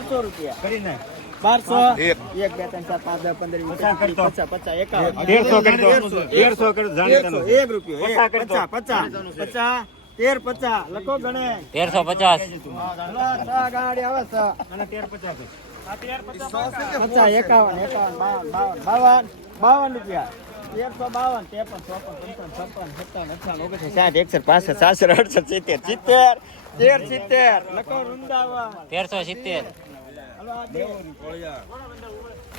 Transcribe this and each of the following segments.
બારસો રૂપિયા. કરી નાખ બારસો એક. બે ત્રણ ચાર પાંચ દસ પંદર પચાસ પચાસ પચાસ એકાવન. દેડસો કરી દેડસો કરી દો જાણીતાનો. તેરસો, એક રૂપિયો. પચાસ પચાસ પચાસ પચાસ તેર પચાસ. લખો ગણે. તેરસો પચાસ. ગાડી આવે છ. અને તેર પચાસ પચાસ એકાવન એકાવન બાવન બાવન બાવન બાવન રૂપિયા. તેરસો બાવન ત્રેપન ચોપન પંચાવન છપ્પન સત્તાવન અઠાવન ઓગણસાઠ સાઠ એકસઠ પાસઠ સાસઠ અડસઠ સિત્તેર. સિત્તેર તેર સિત્તેર. લખો વૃંદાવન તેરસો સિત્તેર.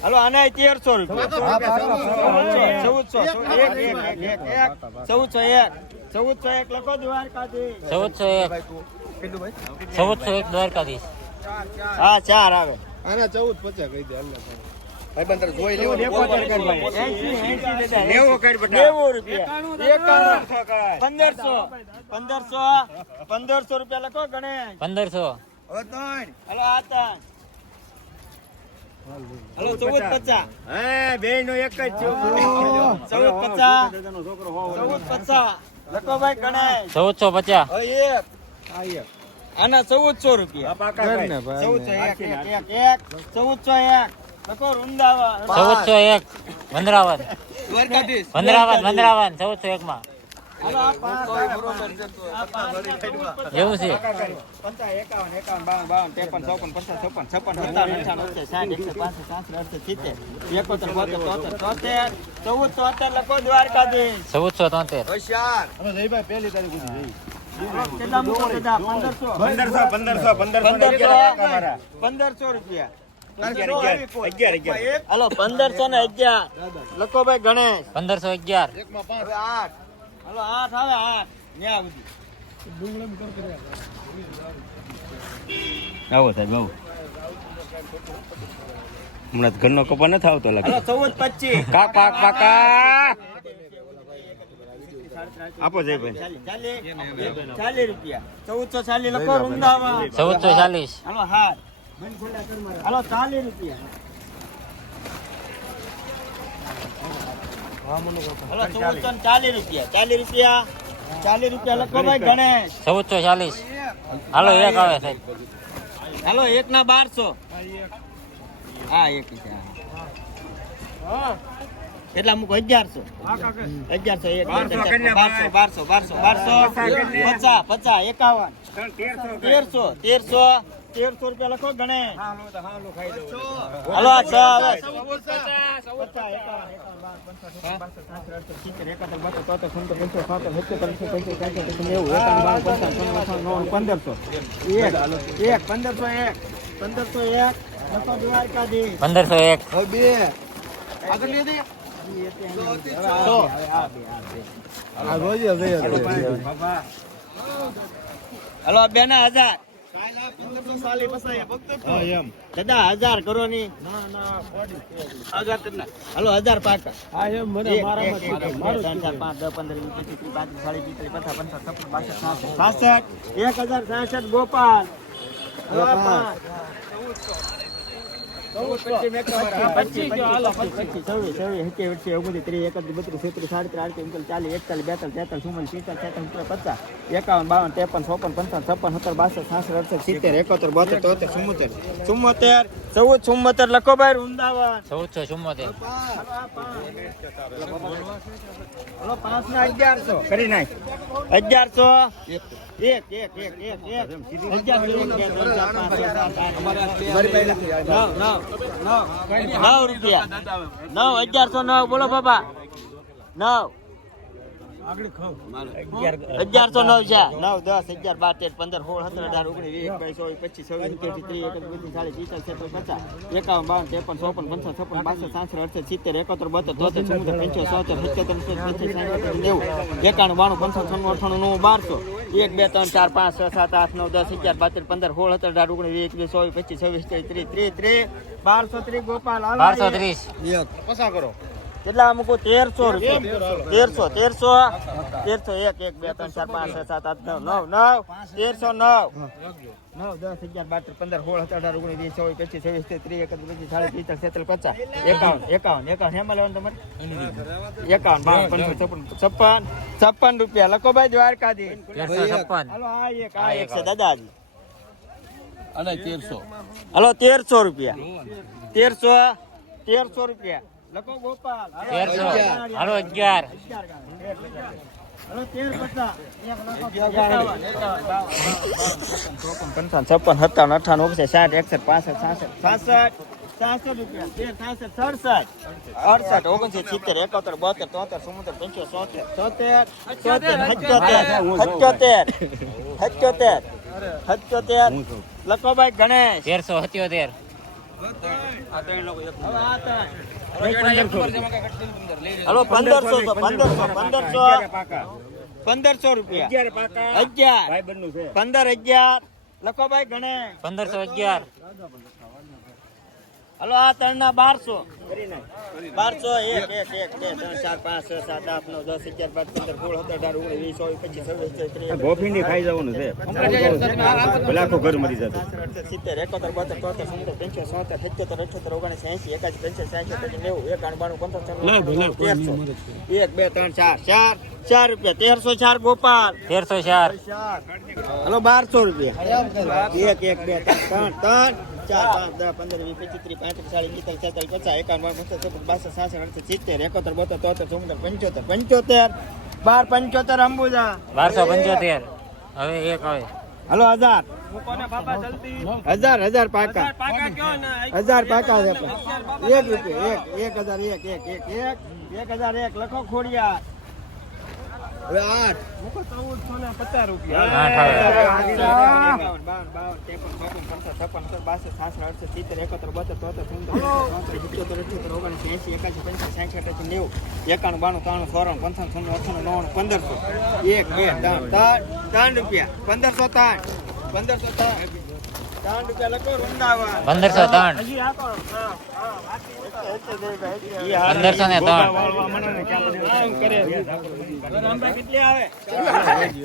હલો, આને તેરસો રૂપિયા. ચૌદસો એક ચૌદસો એક. ચૌદસો એક લખો દ્વારકાથી ચૌદસો એક. ચૌદસો એક દ્વારકાધીશ. હા ચાર આવે. આના ચૌદ પચાસ કહી દે ભાઈ. જોઈ લેવો. નેવું રૂપિયા. પંદરસો પંદરસો. પંદરસો. પંદરસો રૂપિયા લખો ગણેશ. પંદરસો. હલો આ ત્રણ. હલો ચૌદ પચાસ હે બે નો એક જ ચૌદ પચાસ દાદાનો ચૌદ પચાસ લખો ભાઈ ગણેશ ચૌદસો પચાસ એક. આના ચૌદસો રૂપિયા. ચૌદસો એક એક એક એક. ચૌદસો એક. લખો વૃંદાવન. ચૌદસો એક. વંદરાવન. વંદરાવન વંદરાવન ચૌદસો એક માં એવું છે? ચૌદસો તોતેર. પહેલી તારીખ પંદરસો. રૂપિયા. પંદરસો ને અગિયાર. લખો ભાઈ ગણેશ. પંદરસો અગિયાર. આઠ. હાલો આઠ આવે આઠ ન્યા સુધી આવો સાહેબ આવો. હમણાં ઘરનો કપા નથી આવતો લાગે. ચૌદ પચીસ. કા પાક પાકા આપો જયભાઈ ચાલીસ ચાલીસ રૂપિયા. ચૌદસો ચાલીસ લખો ચૌદસો ચાલીસ. હાલો હાથ. હાલો ચાલીસ રૂપિયા હાલો ચૌદસો ને ચાલીસ રૂપિયા ચાલીસ રૂપિયા ચાલીસ રૂપિયા લખો ભાઈ ગણેશ ચૌદસો ચાલીસ હાલો એક આવે સાહેબ હાલો એક ના બારસો હા એક. કેટલા મૂકો અગિયારસો અગિયારસો એક બારસો બારસો બારસો બારસો પચાસ પચાસ એકાવન તેરસો તેરસો તેરસો રૂપિયા લખો ગણે. હાલો પંદરસો. એક એક પંદરસો એક. પંદરસો એક. પંદરસો એક. બે. આગળ લઈ દઈએ હલો ના હજાર. દાદા હજાર કરો ની હલો હજાર પાકા. એક, હજાર છાસઠ ગોપાલ. હલો, એકાવન બાવન ત્રેપન ચોપન પંચાવન છપ્પન સત્તર બાસઠ છાસઠ અડસઠ સિત્તેર એકોતેર બોતેર તોતેર ચુમ્મોતેર ચુમ્મોતેર ચૌદ ચુમ્મોતેર લખો ભાઈ વૃંદાવન. ચૌદસો ચુમ્મોતેર હલો પાંચ ના અગિયારસો. કરી નાખ. અગિયારસો. એક એક નવ રૂપિયા. નવ અગિયારસો નવ બોલો બાબા નવ. અગિયારસો નવ છે. નવ દસ અગિયાર બાર તેર પંદર સોળ સત્તર અઢાર ઓગણીસ વીસ એકવીસ ચોવીસ પચીસ છવ્વીસ સત્યાવીસ ત્રીસ એકત્રીસ બત્રીસ ચાલીસ પિસ્તાલીસ છેતાલીસ પચાસ એકાવન બાવન ત્રેપન ચોપન પંચાવન છપ્પન બાસઠ સાસઠ અડસઠ સિત્તેર એકોતેર બોતેર તોતેર ચુમ્મોતેર પંચોતેર સોતેર નેવું એકાણું બાણું પંચાવન છન્નું અઠાણું નવ બારસો એક બે ત્રણ ચાર પાંચ છ સાત આઠ નવ દસ અગિયાર બાર પંદર સોળ સત્તર અઢાર ઓગણીસ વીસ એકવીસ ચોવીસ પચીસ છવ્વીસ ત્રીસ ત્રીસ ત્રીસ ત્રીસ બારસો ત્રીસ ગોપાલ બારસો ત્રીસ. કરો. કેટલા અમુકો તેરસો રૂપિયા. તેરસો. તેરસો તેરસો. એક એક બે ત્રણ ચાર પાંચ છ સાત આઠ નવ નવ નવ. તેરસો નવ. નવ દસ અગિયાર બાર પંદર સોળ સત્તર અઢાર ઓગણીસ વીસ ચોવીસ પચીસ છવ્વીસ ત્રીસ ત્રીસ એકત્રીસ પચીસ સાડી પિસ્તાલીસ છેતાલીસ પચાસ. એકાવન એકાવન એકાવન. હેમાં લેવાનું તમારે? એકાવન બાવન પંદર છપ્પન છપ્પન છપ્પન રૂપિયા. લખો ભાઈ દ્વારકાધી. તેરસો છપ્પન. હલો આ એક આ એક. છે દાદાજી. અને તેરસો. હલો તેરસો રૂપિયા. તેરસો તેરસો રૂપિયા. લખો ગોપાલ તેરસો હાલો અગિયાર પંચાવન છપ્પન સત્તાવન અઠાવન ઓગણસાઠ સાઠ એકસઠ પાસઠ સાસઠ રૂપિયા તેર છાસઠ સડસઠ અડસઠ ઓગણસી સિત્તેર એકોતેર બોતેર તોતેર ચુમ્મોતેર પંચોતેર સોતેર ચોતેર સત્યોતેર સત્યોતેર સત્યોતેર લખો ભાઈ ગણેશ તેરસો સત્યોતેર હલો પંદરસો પંદરસો પંદરસો પંદરસો રૂપિયા. અગિયાર પંદર અગિયાર. લખો ભાઈ ગણે. પંદરસો અગિયાર. હલો આ ત્રણ ના બારસો બારસો એક એક એક બે ત્રણ ચાર પાંચ છ સાત આઠ નવ દસ અગિયાર બાર પંદર સોળ સત્તર અઢાર ઓગણીસ વીસ ચોવીસ પચીસ છવ્વીસ ત્રીસ, ગોફીની ખાઈ જવાનું છે. ભલે ઘર મરી જતું સિત્તેર એકોતેર બોતેર ચોતેર સુંદર પંચોતેર સોતેર અઠ્યોતેર ઓગણીસ એસી એકાસી પંચાસી સાઠ પછી નેવું એકાણું બાણું પંદર તેરસો. એક બે ત્રણ ચાર ચાર ચાર રૂપિયા. તેરસો ચાર ગોપાલ. તેરસો ચાર. હલો બારસો રૂપિયા. એક એક બે ત્રણ ત્રણ ત્રણ. ચાર પાંચ દસ પંદર વીસ પચીસ ત્રીસ પાંત્રીસ ચાલીસ પિસ્તાલીસ છેતાલીસ પચાસ એકાવન પચાસ ચોપન બાસઠ સાસઠ અડસઠ સિત્તેર એકોતેર બોતેર તોતેર ચુમ્મોતેર પંચોતેર પંચોતેર બાર પંચોતેર અંબુજા. બારસો પંચોતેર. હવે એક હવે. હલો હજાર. હજાર હજાર પાકા. હજાર પાકા છે. એક રૂપિયા એક એક હજાર એક એક એક એક એક હજાર એક. લખો ખોડિયા હવે આઠ બાવન, બાવન, ત્રેપન, ચોપન, પંચાવન, છપ્પન, સત્તર, બાસઠ, છાસઠ, અડસઠ, સિત્તેર, એકોતેર, તોતેર, ચુમ્મોતેર, પંચોતેર, સિત્તોતેર, અઠ્યોતેર, ઓગણીસ, એંસી, એકાસી, પંચાસી, સાઠ, અઠ્યાસી, નેવું, એકાણું, બાણું, ત્રાણું, ચોરાણું, પંચાણું, છન્નું, અઠ્ઠાણું, નવ્વાણું, પંદરસો. એક, બે, ત્રણ, ત્રણ, ત્રણ રૂપિયા. પંદરસો ત્રણ. પંદરસો ત્રણ. પંદરસો ત્રણ હજી આપો. હા, હા, વાંચી લેતા, હજી. પંદરસો ને ત્રણ આમ કરે. રામભાઈ કેટલી આવે?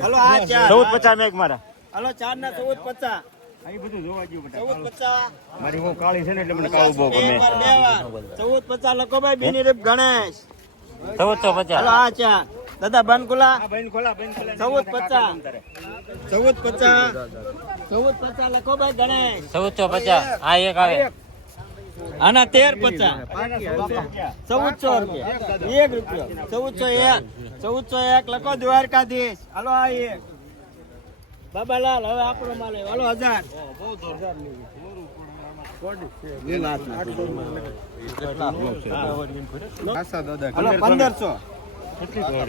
હલો, આ ચાર. ચૌદ પચાસ મેઘ મારા હલો ચાર ના ચૌદ પચાસ અહીં બધું જોવા જેવું ચૌદ પચાસ મારી બહુ કાળી છે ને એટલે મને કાળું બહુ બે ગમે વાર, બે વાર. ચૌદ પચાસ લખો ભાઈ બેની રીપ ગણેશ ચૌદસો હલો પચાસ આ ચાર દાદા બંધ ખુલા બેન ખોલા બેન ખોલા ચૌદ પચાસ ચૌદ પચાસ ચૌદ પચાસ આ એક આવે આના તેર પચાસ ચૌદસો રૂપિયા એક રૂપિયો ચૌદસો એક ચૌદસો એક લખો દ્વારકાધીશ હાલો આ એક બાબાલાલ હવે આપણો માલ હાલો હજાર પંદરસો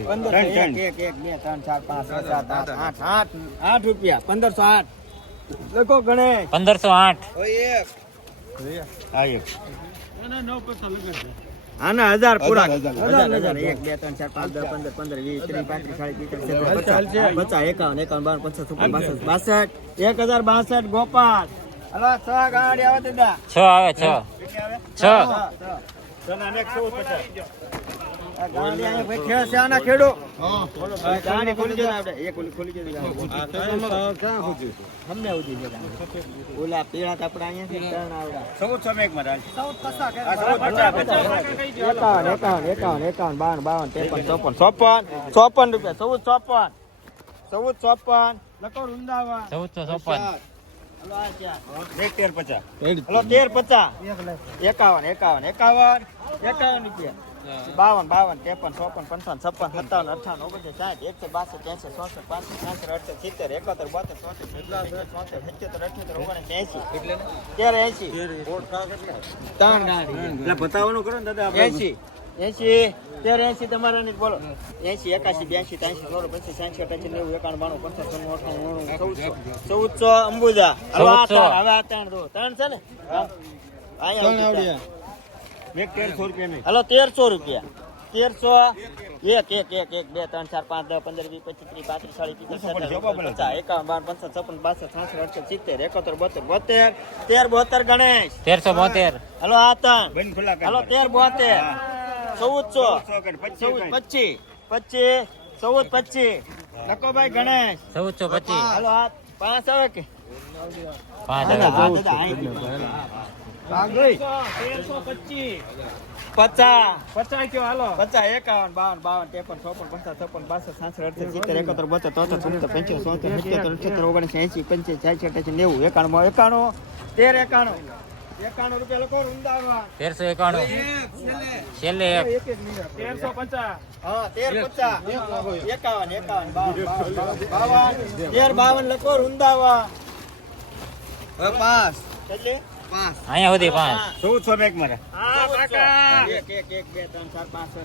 પંદરસો એક એક બે, ત્રણ, ચાર, પાંચ સાત આઠ આઠ આઠ રૂપિયા. પંદરસો આઠ. લખો ગણે પંદરસો આઠ. એક. હા એક. આના હજાર પૂરા. હજાર, એક બે ત્રણ ચાર પાંચ દસ પંદર પંદર વીસ ત્રીસ પાંત્રીસ પિસ્તાલીસ છત્રીસ પચાસ એકાવન એકાવન બાવન પચાસ બાસઠ બાસઠ એક હજાર બાસઠ ગોપાલ. હલો છ ગાડી આવે દાદા છ આવે છે. ઓલી કપડા અહીંયા એકાવન એકાવન એકાવન બાવન બાવન ત્રેપન ચોપન ચોપન ચોપન રૂપિયા ચૌદ ચોપન ચૌદ ચોપન વૃંદાવન ચૌદસો ચોપન પચાસ તેર પચાસ. એકાવન એકાવન એકાવન એકાવન રૂપિયા. બાવન બાવન ત્રેપન ચોપન પંચાવન છપ્પન સત્તાવન અઠાવન ઓગણત્રીસ સાઠ એકસો બાસઠ ત્રેસઠ ચોસઠ પાંસઠ છાસઠ અડસઠ સિત્તેર એકોતેર બોતેર ચોતેર છોતેર સિત્તેર અઠ્યોતેર ઓગણીસ એસી તેર એસી ત્રણ ગાડી. બતાવવાનું કરો ને દાદા એસી એસી તેર એસી તમારા ની બોલો. એસી એકાસી બ્યાસી ત્યાંસી સોળ પચીસ સાંસી અઠાસી નેવું એકાણું બાણું છન્નું અઠાણું ચૌદસો. ચૌદસો અંબુજા. હવે આ ત્રણ, હવે આ ત્રણ ત્રણ છે ને? અહીંયા હલો તેરસો રૂપિયા. તેરસો એક એક એક એક બે ત્રણ ચાર પાંચ દસ પંદર વીસ પચીસ ત્રીસ પાંત્રીસ ચાલીસ પચાસ એકાવન બાર પંચાવન છપ્પન બાસઠ છાસઠ અડસઠ સિત્તેર એકોતેર બોતેર બોતેર તેર બોતેર ગણેશ. તેરસો બોતેર. હલો આ ત્રણ. બેન હલો તેર બોતેર. ચૌદસો. ચૌદ. પચીસ. પચીસ ચૌદ પચીસ. લખો ભાઈ ગણેશ. ચૌદસો પચીસ. હલો આ પાંચ આવે કે? પાંચ આવે. દાદા, અહીં. તેરસો પચીસ પચાસ. પચાસ કયો હાલો પચાસ એકાવન બાવન બાવન ત્રેપન ચોપન પચાસ છપ્પન બાસઠ સાસઠ અડસઠ સિત્તેર એકોતેર બોતેર તોતેર ચુમ્મોતેર પંચોતેર સોતેર સિત્તેર અઠ્યોતેર ઓગણીસ એસી પંચી છ્યાસી અઠ્યાસી નેવું એકાણું એકાણું તેર એકાણું. એકાણું રૂપિયા લખો વૃંદાવન. તેરસો એકાણું. છેલ્લે એક. તેરસો પચાસ. હા તેર પચાસ. એકાવન એકાવન બાવન તેર બાવન લખો વૃંદાવન. પાંચ કેટલી અહીંયા સુધી પાંચ. ચૌદસો બેગ મારે. એક એક એક બે ત્રણ ચાર પાંચ છ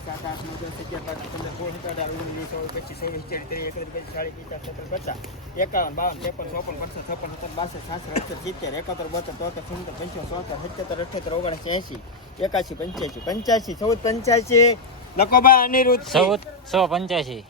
ચાલીસ પિસ્તાલીસ એકાવન બાવન ત્રેપન ચોપન પચાસ છપ્પન સત્તર બાસઠ સાસઠ અડસઠ સિત્તેર એકોતેર બોતેર તોતેર ચુમ્મોતેર પંચોતેર સોતેર સત્યોતેર અઠ્યોતેર ઓગણીસ એસી એકાશી પંચ્યાસી પંચ્યાસી ચૌદ પંચ્યાસી લખો ભાઈ અનિરુદ્ધ. ચૌદ સો પંચ્યાસી